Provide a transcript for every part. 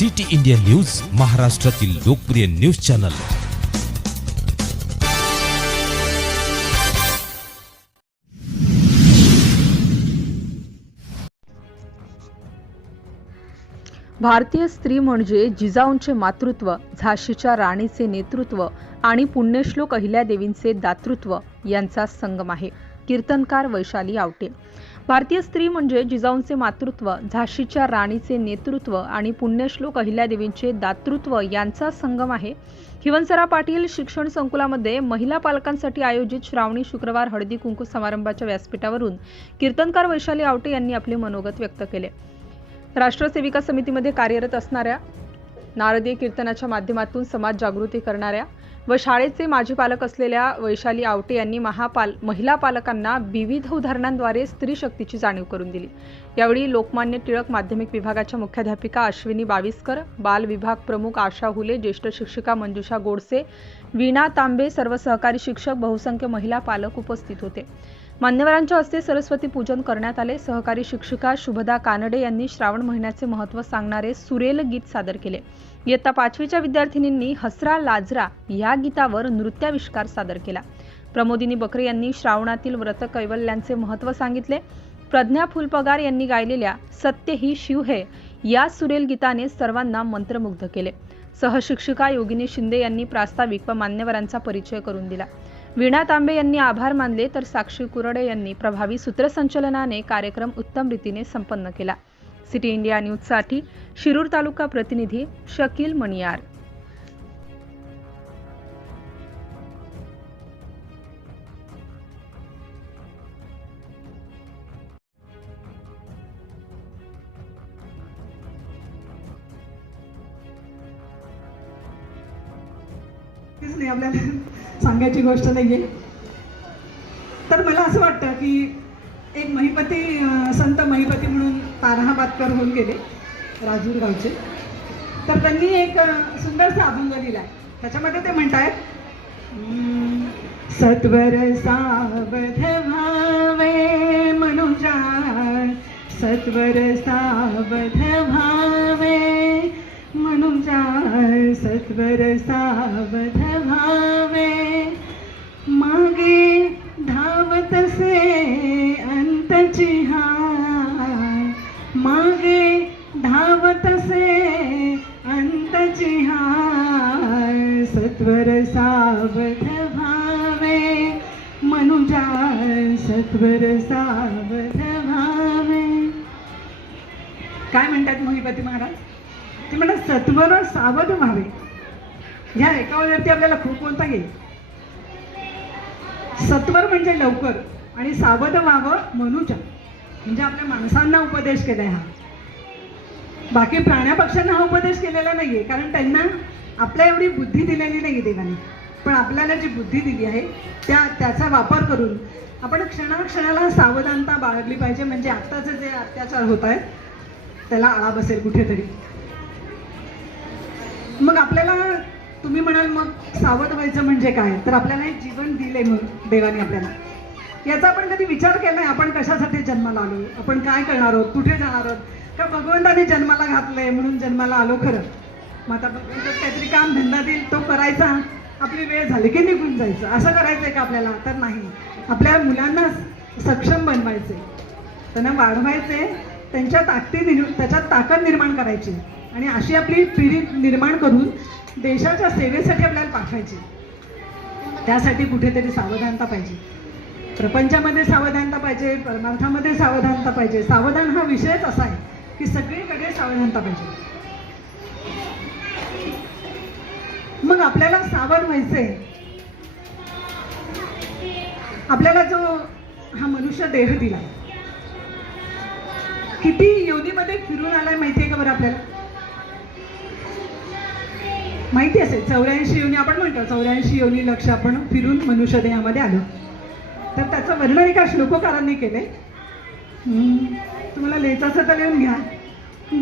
City India news, महाराष्ट्रातील लोकप्रिय news channel. भारतीय स्त्री म्हणजे जिजाऊंचे मातृत्व, झाशीच्या राणीचे नेतृत्व आणि पुण्यश्लोक अहिल्यादेवींचे दातृत्व यांचा संगम आहे। कीर्तनकार वैशाली आवटे। भारतीय स्त्री म्हणजे जिजाऊंचे मातृत्व, झाशीच्या राणीचे नेतृत्व आणि पुण्यश्लोक अहिल्यादेवींचे दातृत्व यांचा संगम आहे। हिवंसरा पाटील शिक्षण संकुलामध्ये महिला पालकांसाठी आयोजित श्रावणी शुक्रवार हळदी कुंकू समारंभाच्या व्यासपीठावरून कीर्तनकार वैशाली आवटे यांनी आपले मनोगत व्यक्त केले। राष्ट्र सेविका समितीमध्ये कार्यरत असणाऱ्या, नारदीय कीर्तनाच्या माध्यमातून समाज जागृती करणाऱ्या व शाळेचे माजी पालक असलेल्या वैशाली आवटे यांनी महिला पालकांना विविध उदाहरणांद्वारे स्त्री शक्तीची जाणीव करून दिली। यावेळी लोकमान्य टिळक माध्यमिक विभागाच्या मुख्याध्यापिका अश्विनी बाविस्कर, बाल विभाग प्रमुख आशा हुले, ज्येष्ठ शिक्षिका मंजुषा गोडसे, वीणा तांबे, सर्व सहकारी शिक्षक, बहुसंख्य महिला पालक उपस्थित होते। मान्यवरांच्या हस्ते सरस्वती पूजन करण्यात आले। सहकारी शिक्षिका शुभदा कानडे यांनी श्रावण महिन्याचे महत्त्व सांगणारे सुरेल गीत सादर केले। इयत्ता 5वीच्या विद्यार्थिनींनी हसरा लाजरा या गीतावर नृत्याविष्कार सादर केला। प्रमोदिनी बकरे यांनी श्रावणातील व्रत कैवल्यांचे महत्त्व सांगितले। प्रज्ञा फुलपगार यांनी गायलेल्या सत्य ही शिव है या सुरेल गीताने सर्वांना मंत्रमुग्ध केले। सहशिक्षिका योगिनी शिंदे यांनी प्रास्ताविक व मान्यवरांचा परिचय करून दिला। वीणा तांबे यांनी आभार मानले तर साक्षी कुरडे यांनी प्रभावी सूत्रसंचलनाने कार्यक्रम उत्तम रीतीने संपन्न केला। सिटी इंडिया न्यूजसाठी शिरूर तालुका प्रतिनिधी शकील मणियार। आपल्याला सांगायची गोष्ट नाहीये। तर मला असं वाटतं की एक महिपती, संत महिपती म्हणून तारहाबादकर होऊन गेले, राजूर गावचे। तर त्यांनी एक सुंदरसा अभंग लिहिलाय। त्याच्यामध्ये ते म्हणतायत, सत्वर सावध भावे मनुजा, सत्वर सावध भावे मनुजा, सत्वर सावध भावे, मागे धावत से अंतची हाय, मागे धावत से अंतची हाय, सत्वर सावध भावे मनुजा, सत्वर सावध भावे। काय म्हणतात महिपती महाराज? ते म्हणतात सत्वर सावध व्हावे। ह्या एकावरती आपल्याला खूप बोलता येईल। सत्वर म्हणजे लवकर आणि सावध व्हावं मनुजा म्हणजे आपल्या माणसांना उपदेश केलाय हा। बाकी प्राण्या पक्ष्यांना हा उपदेश केलेला नाहीये, कारण त्यांना आपल्या एवढी बुद्धी दिलेली नाही देवाने। पण आपल्याला जी बुद्धी दिली आहे त्याचा वापर करून आपण क्षणाक्षणाला सावधानता बाळगली पाहिजे, म्हणजे आत्ताचे जे अत्याचार होत आहेत त्याला आळा बसेल कुठेतरी। मग आपल्याला तुम्ही म्हणाल मग सावध व्हायचं म्हणजे काय? तर आपल्याला एक जीवन दिले मग देवाने आपल्याला, याचा आपण कधी विचार केला नाही? आपण कशासाठी जन्माला आलो, आपण काय करणार आहोत, कुठे जाणार आहोत? का भगवंताने जन्माला घातलंय म्हणून जन्माला आलो खरं? मग आता भगवंत काहीतरी काम धंदा देईल तो करायचा, आपली वेळ झाली की निघून जायचं, असं करायचंय का आपल्याला? तर नाही। आपल्या मुलांना सक्षम बनवायचे, त्यांना वाढवायचे, त्याच्यात ताकद निर्माण करायची आणि अशी आपली पिढी निर्माण करून देशाच्या सेवेसाठी आपल्याला पाठवायची। त्यासाठी कुठेतरी सावधानता पाहिजे, प्रपंचामध्ये सावधानता पाहिजे, परमार्थामध्ये सावधानता पाहिजे। सावधान हा विषयच असा आहे की सगळीकडे सावधानता पाहिजे। मग आपल्याला सावध व्हायचे, आपल्याला जो हा मनुष्य देह दिला, किती योनीमध्ये फिरून आलाय माहितीये का बरं आपल्याला? माहिती असेल 84 योनी आपण म्हणतो, 84 योनी लक्ष आपण फिरून मनुष्य देहामध्ये आलो। तर त्याचं वर्णन एका श्लोककारांनी केले, तुम्हाला लिहायचं असेल तर लिहून घ्या।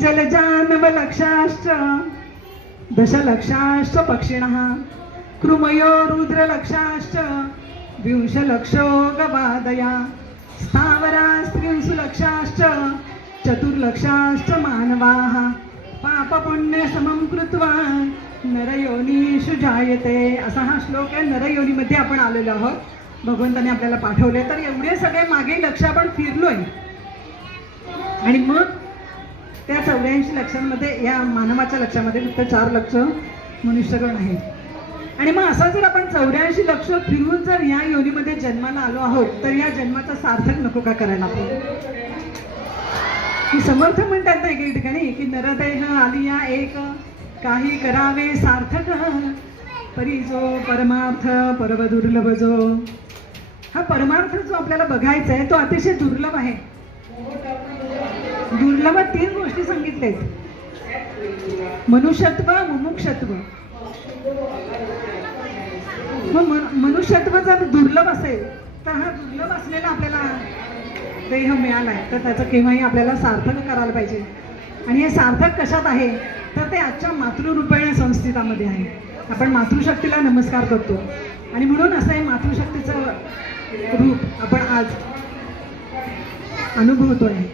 जलजानव लक्षाश्च दशलक्षाश्च पक्षिणः, कृमयो रुद्र लक्षाश्च विंशलक्षो गवादया, स्थावरा स्त्रिंसु लक्षाश्च चतुर्लक्षाश्च मानवाः, पापपुण्य समं कृत्वा नरयोनीषु जायते, असा हा श्लोक आहे. नरयोनीमध्ये आपण आलेलो आहोत, भगवंताने आपल्याला पाठवले. तर एवढे सगळे मागे लक्ष आपण फिरलोय आणि मग त्या 84 लक्षांमध्ये या मानवाच्या लक्षामध्ये फक्त 4 लक्ष मनुष्यगण आहेत. आणि मग असा जर आपण 84 लक्ष फिरून जर या योनीमध्ये जन्माला आलो आहोत तर या जन्माचा सार्थक नको का करायला आपण? की समर्थ म्हणतात ना एके ठिकाणी की नरदेह आलिया एक, काही करावे सार्थक, परिजो परमार्थ परम दुर्लभ जो. हा परमार्थ जो आपल्याला बघायचा आहे तो अतिशय दुर्लभ आहे. दुर्लभ 3 गोष्टी सांगितल्यात: मनुष्यत्व, मुमुक्षत्व. मग मनुष्यत्व जर दुर्लभ असेल तर हा दुर्लभ असलेला आपल्याला देह मिळाला आहे तर त्याचं केव्हाही आपल्याला सार्थक करायला पाहिजे. आणि हे सार्थक कशात आहे तर ते आजच्या मातृरूपेण संस्थितामध्ये आहे. आपण मातृशक्तीला नमस्कार करतो आणि म्हणून असं हे मातृशक्तीचं रूप आपण आज अनुभवतो आहे.